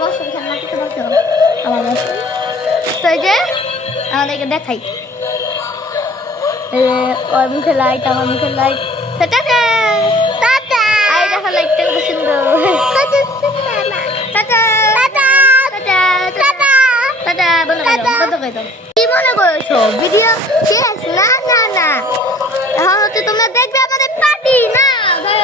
বসো এখানে মাটিতে বসো আমার বসো তো এই যে আমাদেরকে দেখাই ওর মুখে লাইট আমার মুখে লাইট টাটা টাটা আই দেখো লাইটটা কত সুন্দর কত সুন্দর tata tata tata tata tata বন্ধ করে দাও কি মনে করছো ভিডিও শেষ না না না এখন হচ্ছে তোমরা দেখবে আমাদের পার্টি না গো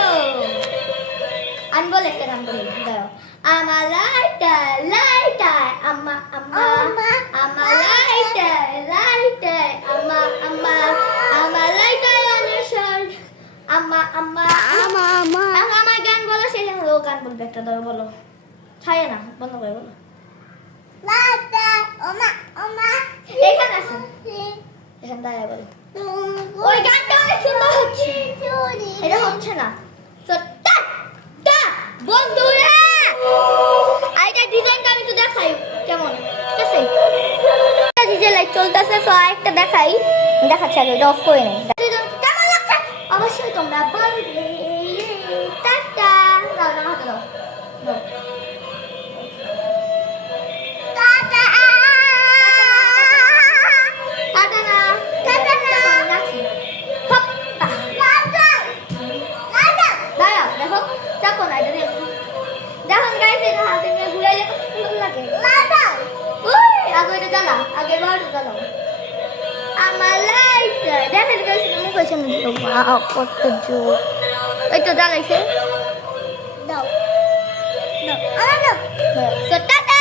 আমি বলে একটা গান বলি দাও আমার লাইটার লাইটার আম্মা আম্মা আমার লাইটার লাইটার আম্মা আম্মা আমার লাইটার অনুসর আম্মা আম্মা আম্মা আম্মা আমার গান বলো সেখানে ও গান বলবে একটা দাও বলো ছায়া না বন্ধ করে বলো লাইটার ওমা ওমা এখানে আসো এখানে দাঁড়ায় বলো ওই গানটা অনেক সুন্দর হচ্ছে এটা হচ্ছে না বন্ধুরা আইটা ডিজাইনটা আমি তো দেখাই কেমন ঠিক আছে ডিজে লাইট চলতেছে সো আরেকটা দেখাচ্ছি আগে এটা অফ করে নেই কেমন লাগছে অবশ্যই তোমরা বলবে টাটা দাও না হাতে দাও টাটা টাটা না টাটা না নাচি হপ টাটা টাটা দাও দেখো চাপো না এটা দেখো দেখুন গাইস এটা হাতে নিয়ে ঘুরাইলে কত সুন্দর লাগে লাটা ওই আগে এটা জ্বালা আগে বারো জ্বালাও আমার লাইট দেখেন গাইস মুখে সামনে দিও ওয়াও কত জোর এই তো জ্বালাইছে দাও দাও দাও তো টাটা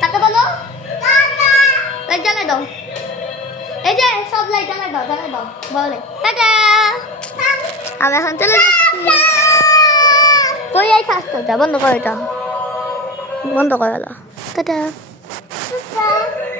টাটা বলো টাটা লাইট জ্বালাই দাও এই যে সব লাইট জ্বালাই দাও বলে টাটা আমি এখন চলে যাচ্ছি কই আই খাস তো বন্ধ করে এটা বন্ধ করে দাও টাটা